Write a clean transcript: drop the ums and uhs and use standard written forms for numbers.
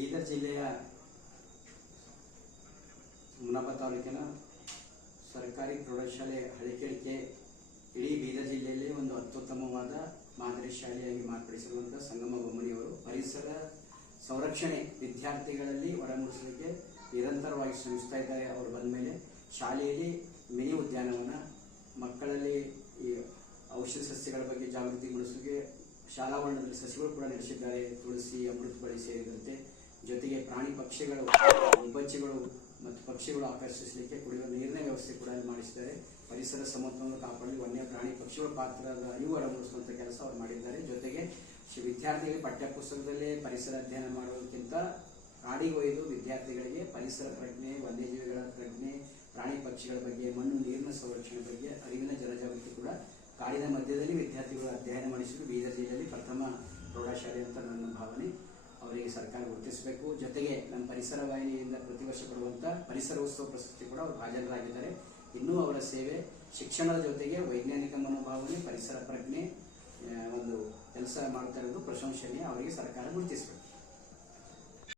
ಬೀದರ್ ಜಿಲ್ಲೆಯ ಮುನಬ ತಾಲೂಕಿನ ಸರ್ಕಾರಿ ಪ್ರೌಢಶಾಲೆ ಹಳಿಕೆಳಿಕೆ ಇಡೀ ಬೀದರ್ ಜಿಲ್ಲೆಯಲ್ಲಿ ಒಂದು ಅತ್ಯುತ್ತಮವಾದ ಮಾದರಿ ಶಾಲೆಯಾಗಿ ಮಾರ್ಪಡಿಸಿರುವಂತಹ ಸಂಗಮ ಬೊಮ್ಮನಿಯವರು ಪರಿಸರ ಸಂರಕ್ಷಣೆ ವಿದ್ಯಾರ್ಥಿಗಳಲ್ಲಿ ಒಳಮೂಡಿಸಲಿಕ್ಕೆ ನಿರಂತರವಾಗಿ ಶ್ರಮಿಸ್ತಾ ಇದ್ದಾರೆ. ಅವರು ಬಂದ ಮೇಲೆ ಶಾಲೆಯಲ್ಲಿ ಮಿನಿ ಉದ್ಯಾನವನ, ಮಕ್ಕಳಲ್ಲಿ ಈ ಔಷಧ ಸಸ್ಯಗಳ ಬಗ್ಗೆ ಜಾಗೃತಿ ಮೂಡಿಸಲಿಕ್ಕೆ ಶಾಲಾ ವರ್ಣದಲ್ಲಿ ಸಸಿಗಳು ಕೂಡ ನಡೆಸಿದ್ದಾರೆ. ತುಳಸಿ, ಅಮೃತ ಬಳ್ಳಿ ಸೇರಿದಂತೆ ಜೊತೆಗೆ ಪ್ರಾಣಿ ಪಕ್ಷಿಗಳು, ಗುಬ್ಬಚ್ಚಿಗಳು ಮತ್ತು ಪಕ್ಷಿಗಳು ಆಕರ್ಷಿಸಲಿಕ್ಕೆ ಕುಡಿಯುವ ನೀರಿನ ವ್ಯವಸ್ಥೆ ಕೂಡ ಮಾಡಿಸಿದ್ದಾರೆ. ಪರಿಸರ ಸಮತೋಲನ ಕಾಪಾಡಲು ವನ್ಯ ಪ್ರಾಣಿ ಪಕ್ಷಿಗಳ ಪಾತ್ರದ ಅರಿವು ಅಳವಡಿಸುವಂತ ಕೆಲಸ ಅವರು ಮಾಡಿದ್ದಾರೆ. ಜೊತೆಗೆ ವಿದ್ಯಾರ್ಥಿಗಳಿಗೆ ಪಠ್ಯಪುಸ್ತಕದಲ್ಲೇ ಪರಿಸರ ಅಧ್ಯಯನ ಮಾಡುವುದಕ್ಕಿಂತ ಕಾಡಿಗೆ ಒಯ್ದು ವಿದ್ಯಾರ್ಥಿಗಳಿಗೆ ಪರಿಸರ ಪ್ರಜ್ಞೆ, ವನ್ಯಜೀವಿಗಳ ಪ್ರಜ್ಞೆ, ಪ್ರಾಣಿ ಪಕ್ಷಿಗಳ ಬಗ್ಗೆ, ಮಣ್ಣು ನೀರಿನ ಸಂರಕ್ಷಣೆ ಬಗ್ಗೆ ಅರಿವಿನ ಜನಜಾಗೃತಿ ಕೂಡ ಕಾಡಿನ ಮಧ್ಯದಲ್ಲಿ ವಿದ್ಯಾರ್ಥಿಗಳು ಅಧ್ಯಯನ ಮಾಡಿಸಿದ್ದು ಬೀದರ್ ಜಿಲ್ಲೆಯಲ್ಲಿ ಪ್ರಥಮ ಪ್ರೌಢಶಾಲೆ ಅಂತ ನನ್ನ ಭಾವನೆ. ಅವರಿಗೆ ಸರ್ಕಾರ ಗುರುತಿಸಬೇಕು. ಜೊತೆಗೆ ನಮ್ಮ ಪರಿಸರ ವಾಹಿನಿಯಿಂದ ಪ್ರತಿ ವರ್ಷ ಕೊಡುವಂತ ಪರಿಸರ ಉತ್ಸವ ಪ್ರಶಸ್ತಿ ಕೂಡ ಅವರು ಭಾಜನರಾಗಿದ್ದಾರೆ. ಇನ್ನೂ ಅವರ ಸೇವೆ ಶಿಕ್ಷಣದ ಜೊತೆಗೆ ವೈಜ್ಞಾನಿಕ ಮನೋಭಾವನೆ, ಪರಿಸರ ಪ್ರಜ್ಞೆ ಒಂದು ಕೆಲಸ ಮಾಡ್ತಾ ಇರೋದು ಪ್ರಶಂಸನೀಯ. ಅವರಿಗೆ ಸರ್ಕಾರ ಗುರುತಿಸಬೇಕು.